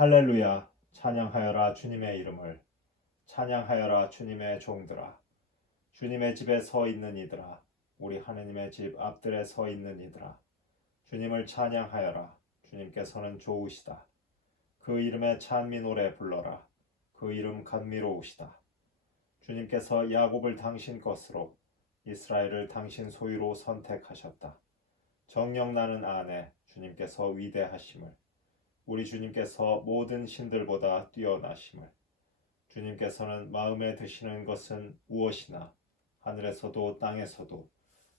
할렐루야 찬양하여라 주님의 이름을. 찬양하여라 주님의 종들아. 주님의 집에 서 있는 이들아. 우리 하느님의 집 앞들에 서 있는 이들아. 주님을 찬양하여라. 주님께서는 좋으시다. 그 이름의 찬미 노래 불러라. 그 이름 감미로우시다. 주님께서 야곱을 당신 것으로 이스라엘을 당신 소유로 선택하셨다. 정령 나는 아내 주님께서 위대하심을 우리 주님께서 모든 신들보다 뛰어나심을 주님께서는 마음에 드시는 것은 무엇이나 하늘에서도 땅에서도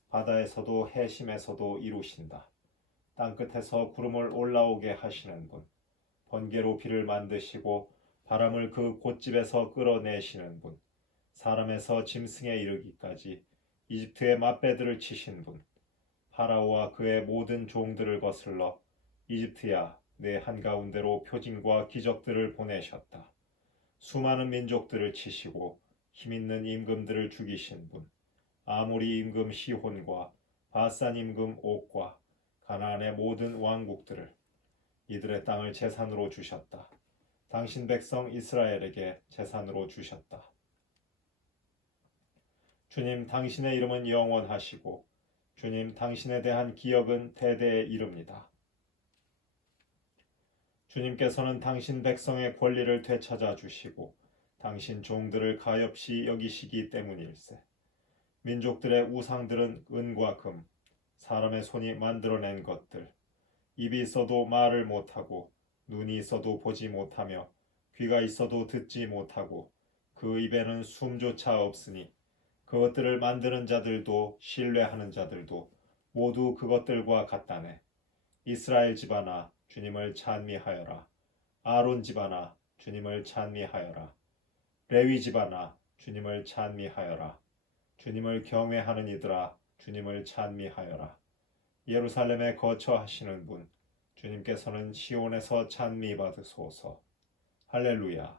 바다에서도 해심에서도 이루신다. 땅 끝에서 구름을 올라오게 하시는 분, 번개로 비를 만드시고 바람을 그 곳집에서 끌어내시는 분, 사람에서 짐승에 이르기까지 이집트의 맛배들을 치신 분, 파라오와 그의 모든 종들을 거슬러 이집트야 내 한가운데로 표징과 기적들을 보내셨다. 수많은 민족들을 치시고 힘있는 임금들을 죽이신 분, 아무리 임금 시혼과 바산 임금 옥과 가나안의 모든 왕국들을 이들의 땅을 재산으로 주셨다. 당신 백성 이스라엘에게 재산으로 주셨다. 주님 당신의 이름은 영원하시고 주님 당신에 대한 기억은 대대에 이릅니다. 주님께서는 당신 백성의 권리를 되찾아 주시고 당신 종들을 가엾이 여기시기 때문일세. 민족들의 우상들은 은과 금, 사람의 손이 만들어낸 것들, 입이 있어도 말을 못하고 눈이 있어도 보지 못하며 귀가 있어도 듣지 못하고 그 입에는 숨조차 없으니 그것들을 만드는 자들도 신뢰하는 자들도 모두 그것들과 같다네. 이스라엘 집안아 주님을 찬미하여라. 아론 집안아 주님을 찬미하여라. 레위 집안아 주님을 찬미하여라. 주님을 경외하는 이들아 주님을 찬미하여라. 예루살렘에 거처하시는 분 주님께서는 시온에서 찬미 받으소서. 할렐루야.